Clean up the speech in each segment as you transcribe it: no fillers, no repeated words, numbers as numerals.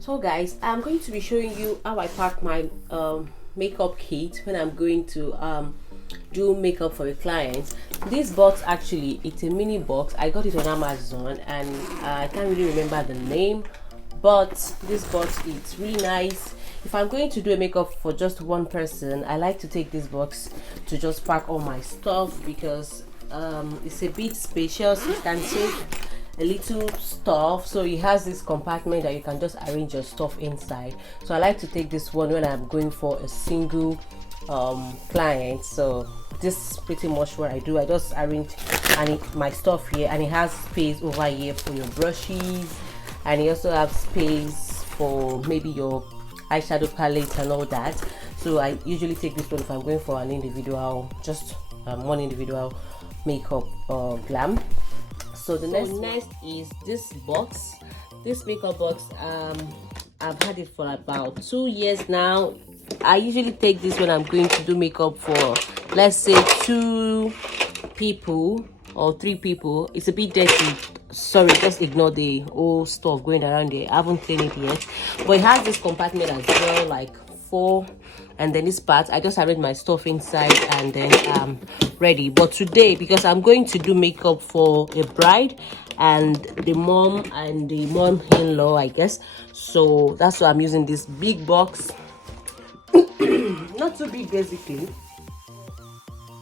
So guys, I'm going to be showing you how I pack my makeup kit when I'm going to do makeup for a client. This box, actually, it's a mini box. I got it on Amazon, and I can't really remember the name, but this box, it's really nice. If I'm going to do a makeup for just one person, I like to take this box to just pack all my stuff, because it's a bit spacious. You can take a little stuff, so it has this compartment that you can just arrange your stuff inside. So I like to take this one when I'm going for a single client. So this is pretty much what I do. I just arrange my stuff here, and it has space over here for your brushes, and it also has space for maybe your eyeshadow palette and all that. So I usually take this one if I'm going for an individual, just one individual makeup glam. So the next is this box, this makeup box. I've had it for about 2 years now. I usually take this when I'm going to do makeup for, let's say, 2 people or 3 people. It's a bit dirty, sorry, just ignore the old stuff going around there. I haven't cleaned it yet, but it has this compartment as well, like 4, and then this part I just arrange my stuff inside, and then I'm ready. But today, because I'm going to do makeup for a bride and the mom and the mom-in-law, I guess, so that's why I'm using this big box. Not too big, basically.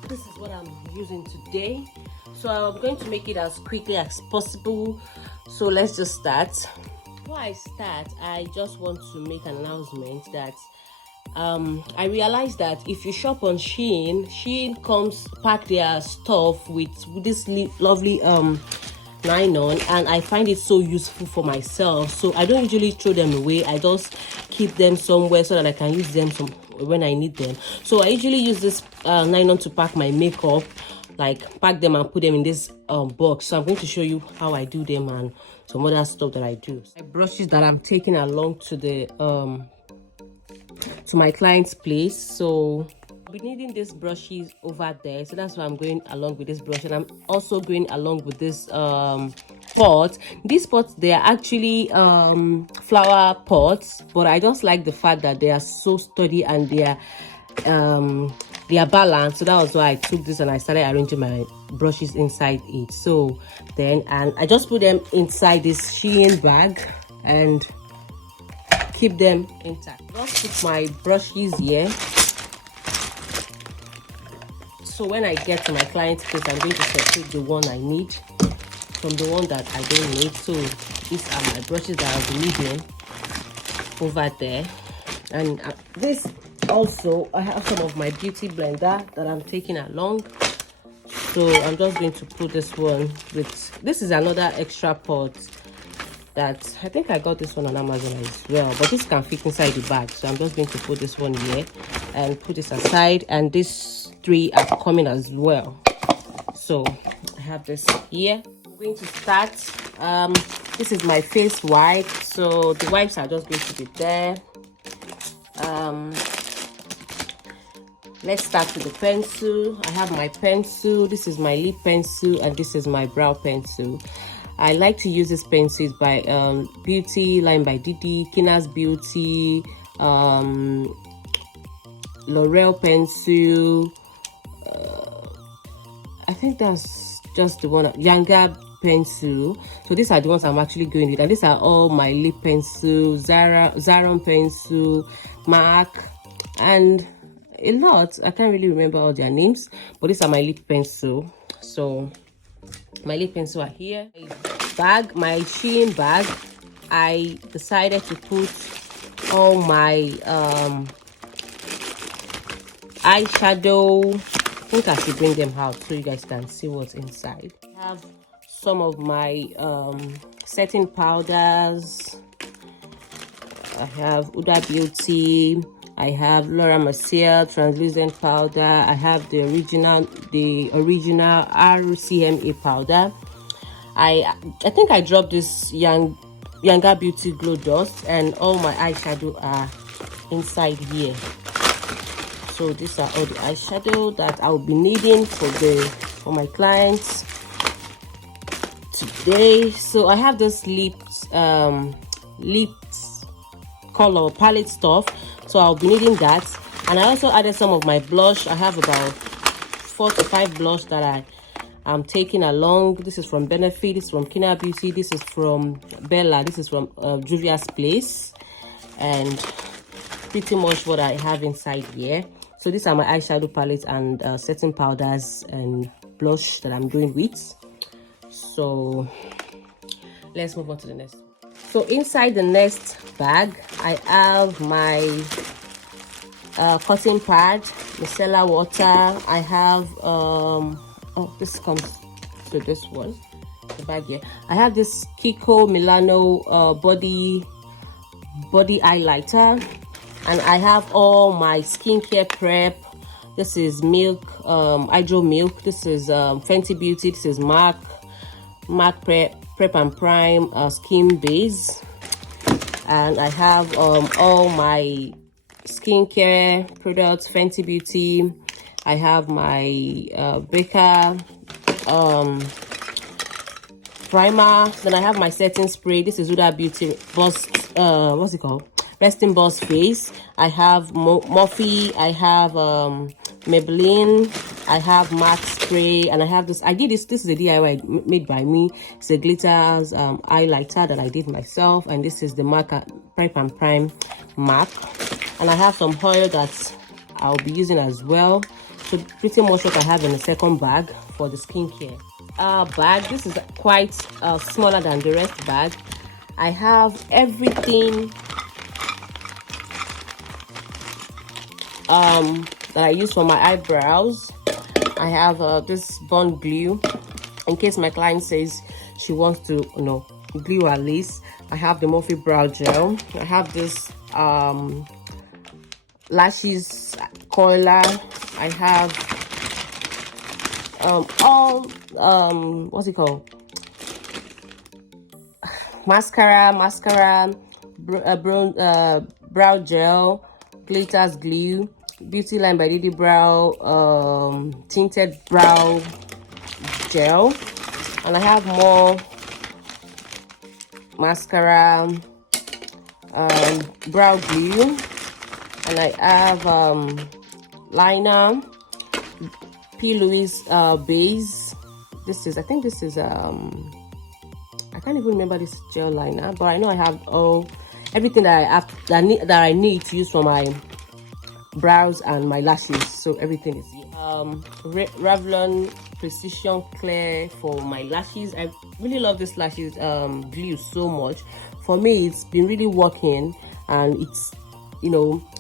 This is what I'm using today, so I'm going to make it as quickly as possible. So let's just start. Before I start, I just want to make an announcement that I realized that if you shop on Shein comes pack their stuff with this lovely nylon, and I find it so useful for myself. So I don't usually throw them away. I just keep them somewhere so that I can use them when I need them. So I usually use this nylon to pack my makeup, like pack them and put them in this box. So I'm going to show you how I do them and some other stuff that I do. My brushes that I'm taking along to the to my client's place. So I'll be needing these brushes over there, so that's why I'm going along with this brush, and I'm also going along with this pot. These pots, they are actually flower pots, but I just like the fact that they are so sturdy and they are balanced. So that was why I took this and I started arranging my brushes inside it. So then, and I just put them inside this Shein bag and keep them intact. Just put my brushes here. So when I get to my client's place, I'm going to separate the one I need from the one that I don't need. So these are my brushes that I'll be needing over there. And this also, I have some of my beauty blender that I'm taking along. So I'm just going to put this one with, this is another extra pot that I think I got this one on Amazon as well, but this can fit inside the bag. So I'm just going to put this one here and put this aside, and these 3 are coming as well. So I have this here. I'm going to start. This is my face wipe, so the wipes are just going to be there. Let's start with the pencil. I have my pencil. This is my lip pencil, and this is my brow pencil. I like to use this pencils by Beauty Line by Didi, Kina's Beauty, L'Oreal pencil. I think that's just the one. Younger pencil. So these are the ones I'm actually going with, and these are all my lip pencil, Zaron pencil, MAC, and a lot. I can't really remember all their names, but these are my lip pencil. So my lip pencil are here. Bag, my Shein bag, I decided to put all my eyeshadow. I think I should bring them out so you guys can see what's inside. I have some of my setting powders. I have Huda Beauty. I have Laura Mercier translucent powder. I have the original RCMA powder. I think I dropped this Younger Beauty Glow Dust, and all my eyeshadow are inside here. So these are all the eyeshadow that I will be needing for my clients today. So I have this lips color palette stuff, so I'll be needing that. And I also added some of my blush. I have about 4 to 5 blush that I'm taking along. This is from Benefit, this is from Kina Beauty, this is from Bella, this is from Juvia's Place, and pretty much what I have inside here. So these are my eyeshadow palettes and setting powders and blush that I'm doing with. So let's move on to the next. So inside the next bag, I have my cotton pad, micellar water. I have oh, this comes to this one, the bag here. I have this Kiko Milano body highlighter, and I have all my skincare prep. This is Milk, Hydro Milk. This is Fenty Beauty. This is MAC Prep and Prime Skin Base. And I have all my skincare products, Fenty Beauty. I have my Baker primer. Then I have my setting spray. This is Huda Beauty Bust, what's it called? Resting Boss Face. I have Morphe. I have Maybelline. I have MAC spray, and I have this. I did this. This is a DIY made by me. It's a glitters highlighter that I did myself, and this is the MAC Prep and Prime MAC. And I have some oil that I'll be using as well. So pretty much what I have in the second bag for the skincare bag. This is quite smaller than the rest bag. I have everything that I use for my eyebrows. I have this bond glue in case my client says she wants to, glue her lace. I have the Morphe brow gel. I have this lashes coiler. I have all what's it called, mascara, brow gel, glitters glue, Beauty Line by Didi Brow tinted brow gel, and I have more mascara, brow glue, and I have liner, P. Louise base. I think this is I can't even remember this gel liner, but I know I have everything that I need to use for my brows and my lashes. So everything is here. Revlon Precision Clear for my lashes. I really love this lashes glue so much. For me, it's been really working, and it's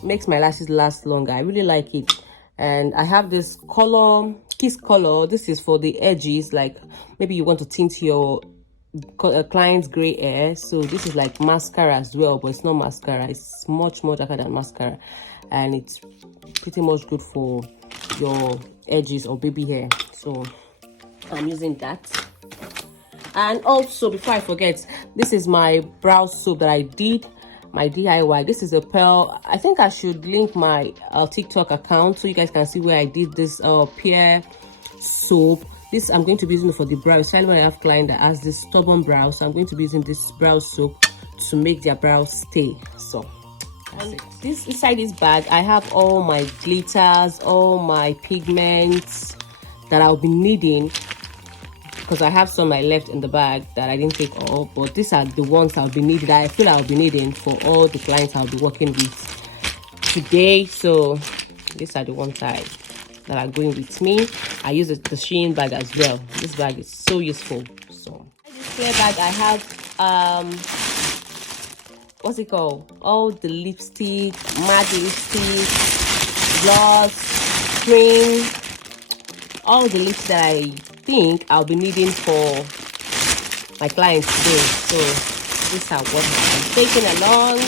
makes my lashes last longer. I really like it. And I have this color, Kiss Color. This is for the edges, like maybe you want to tint your client's gray hair. So this is like mascara as well, but it's not mascara. It's much more darker than mascara, and it's pretty much good for your edges or baby hair. So I'm using that. And also, before I forget, this is my brow soap that I did, my DIY. This is a pearl. I think I should link my TikTok account so you guys can see where I did this pear soap. This I'm going to be using it for the brows, especially when I have client that has this stubborn brow. So I'm going to be using this brow soap to make their brows stay. So and this inside this bag, I have all my glitters, all my pigments that I'll be needing, because I have some I left in the bag that I didn't take all, but these are the ones I'll be needing, that I feel I'll be needing for all the clients I'll be working with today. So these are the ones that are going with me. I use the Shein bag as well. This bag is so useful. So in this clear bag, I have what's it called, all the lipstick, matte lipstick, gloss, cream, all the lips that I think I'll be needing for my clients today. So these are what I'm taking along.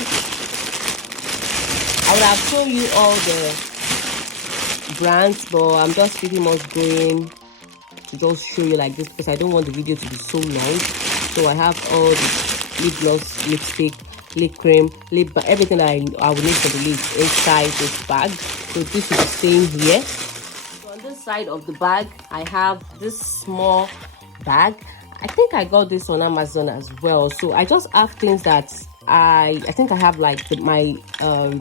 I would have shown you all the brands, but I'm just pretty much going to just show you like this because I don't want the video to be so long. So I have all the lip gloss, lipstick, lip cream, lip balm, everything that I would need for the lips inside this bag. So this is the same here. So on this side of the bag, I have this small bag. I think I got this on Amazon as well. So I just have things that I think I have like my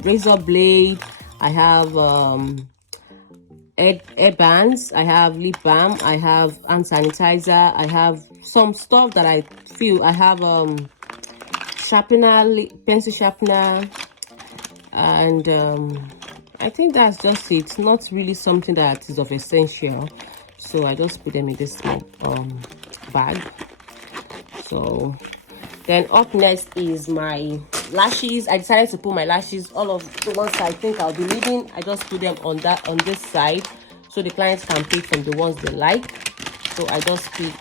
razor blade. I have hair bands, I have lip balm, I have hand sanitizer, I have some stuff that I feel. I have sharpener, pencil sharpener, and I think that's just it. Not really something that is of essential, so I just put them in this bag. So then up next is my lashes. I decided to put my lashes, all of the ones I think I'll be needing. I just put them on this side, so the clients can pick from the ones they like. So I just pick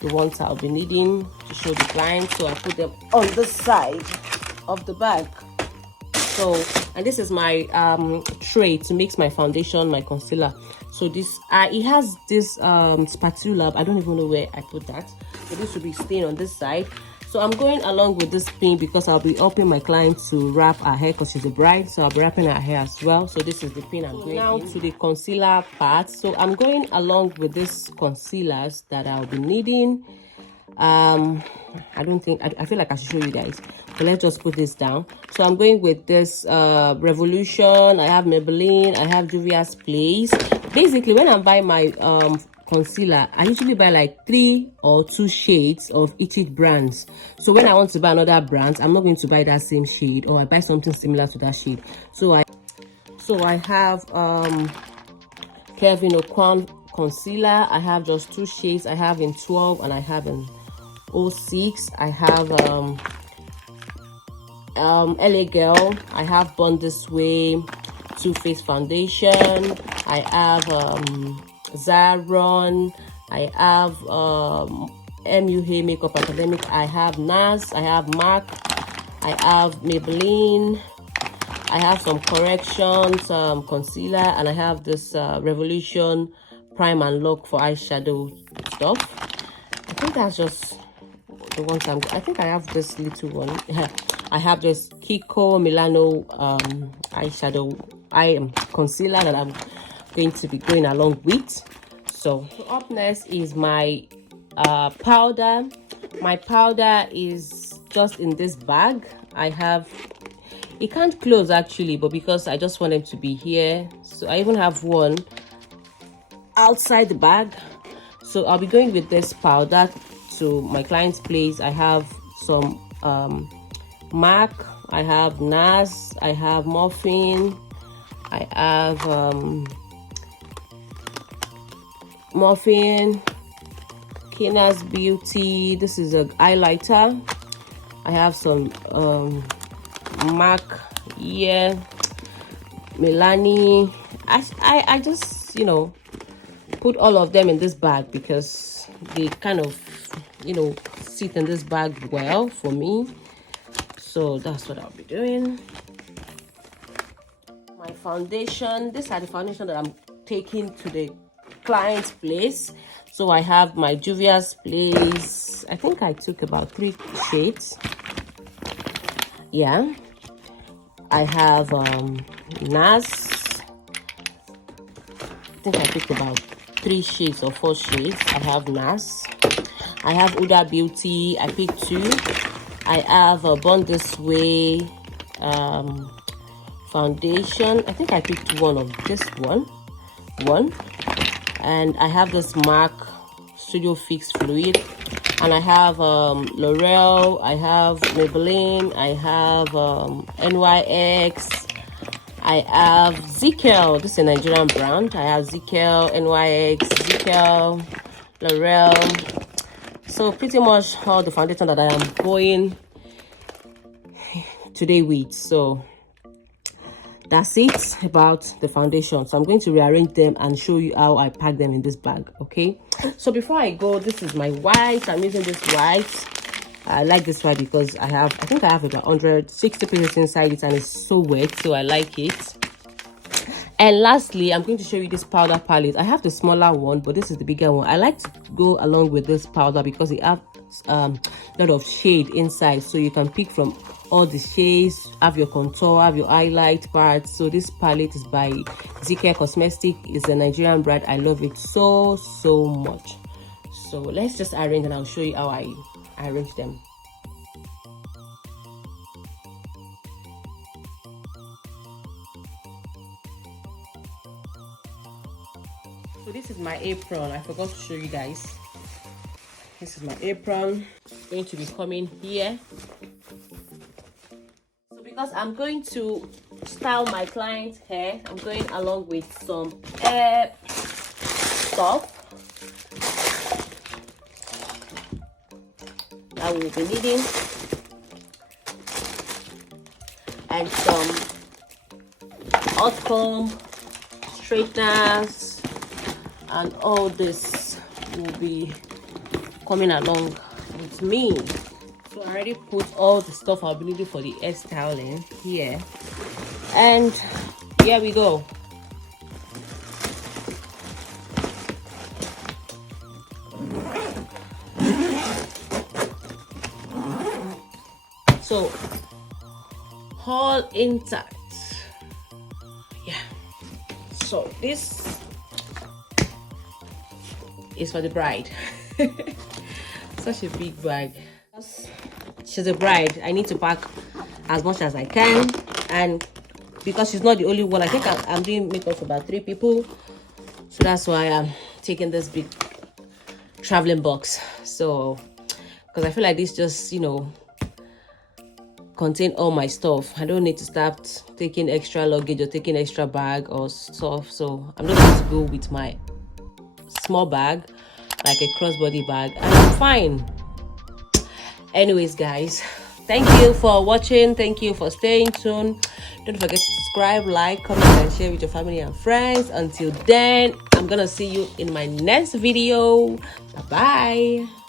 the ones I'll be needing to show the client. So I put them on this side of the bag. So, and this is my tray to mix my foundation, my concealer. So this it has this spatula. I don't even know where I put that, so this will be staying on this side. So I'm going along with this pin because I'll be helping my client to wrap her hair because she's a bride, so I'll be wrapping her hair as well. So this is the pin I'm going now to the concealer part. So I'm going along with this concealers that I'll be needing. I don't think I feel like I should show you guys, but let's just put this down. So I'm going with this Revolution. I have Maybelline, I have Juvia's Place. Basically, when I'm buying my concealer, I usually buy like 3 or 2 shades of each brands. So when I want to buy another brand, I'm not going to buy that same shade, or I buy something similar to that shade. So I have Kevin O'Quan concealer. I have just 2 shades. I have in 12 and I have in 06. I have LA Girl. I have Born This Way Too Faced foundation. I have Zaron. I have MUA Makeup Academic. I have NARS. I have MAC. I have Maybelline. I have some corrections, concealer, and I have this Revolution Prime and Lock for eyeshadow stuff. I think that's just the ones I think I have this little one. I have this Kiko Milano eyeshadow concealer that I'm going to be going along with. So up next is my powder. My powder is just in this bag. I have, it can't close actually, but because I just want them to be here, so I even have one outside the bag. So I'll be going with this powder to my client's place. I have some MAC, I have NARS, I have Morphine, I have Morphine, Kina's Beauty. This is a highlighter. I have some MAC, yeah, Milani. I just, you know, put all of them in this bag because they kind of, you know, sit in this bag well for me. So that's what I'll be doing. My foundation, these are the foundation that I'm taking to the client's place. So I have my Juvia's Place. I think I took about 3 shades. Yeah. I have NARS. I think I picked about 3 shades or 4 shades. I have NARS. I have Huda Beauty. I picked 2. I have Born This Way foundation. I think I picked one of this one. And I have this MAC Studio Fix Fluid. And I have L'Oreal. I have Maybelline. I have NYX. I have Zikel. This is a Nigerian brand. I have Zikel, NYX, Zikel, L'Oreal. So pretty much all the foundation that I am going today with. So that's it about the foundation. So I'm going to rearrange them and show you how I pack them in this bag. Okay, so before I go, this is my white. I'm using this white. I like this white because I think I have about 160 pieces inside it and it's so wet, so I like it. And lastly, I'm going to show you this powder palette. I have the smaller one, but this is the bigger one. I like to go along with this powder because it has a lot of shade inside, so you can pick from all the shades, have your contour, have your highlight parts. So this palette is by ZK Cosmetic. It's a Nigerian brand. I love it so much. So let's just arrange and I'll show you how I arrange them. my apron. I forgot to show you guys. This is my apron. It's going to be coming here. So because I'm going to style my client's hair, I'm going along with some hair stuff that we'll be needing, and some hot comb, straighteners, and all this will be coming along with me. So I already put all the stuff I'll be needing for the hair styling here, and here we go. So all intact. Yeah. So this is for the bride. Such a big bag. She's a bride. I need to pack as much as I can, and because she's not the only one, I think I'm doing makeup for about 3 people, so that's why I'm taking this big traveling box. So because I feel like this just, you know, contain all my stuff. I don't need to start taking extra luggage or taking extra bag or stuff, so I'm just going to go with my small bag, like a crossbody bag, and I'm fine. Anyways guys, thank you for watching. Thank you for staying tuned. Don't forget to subscribe, like, comment, and share with your family and friends. Until then, I'm gonna see you in my next video. Bye bye.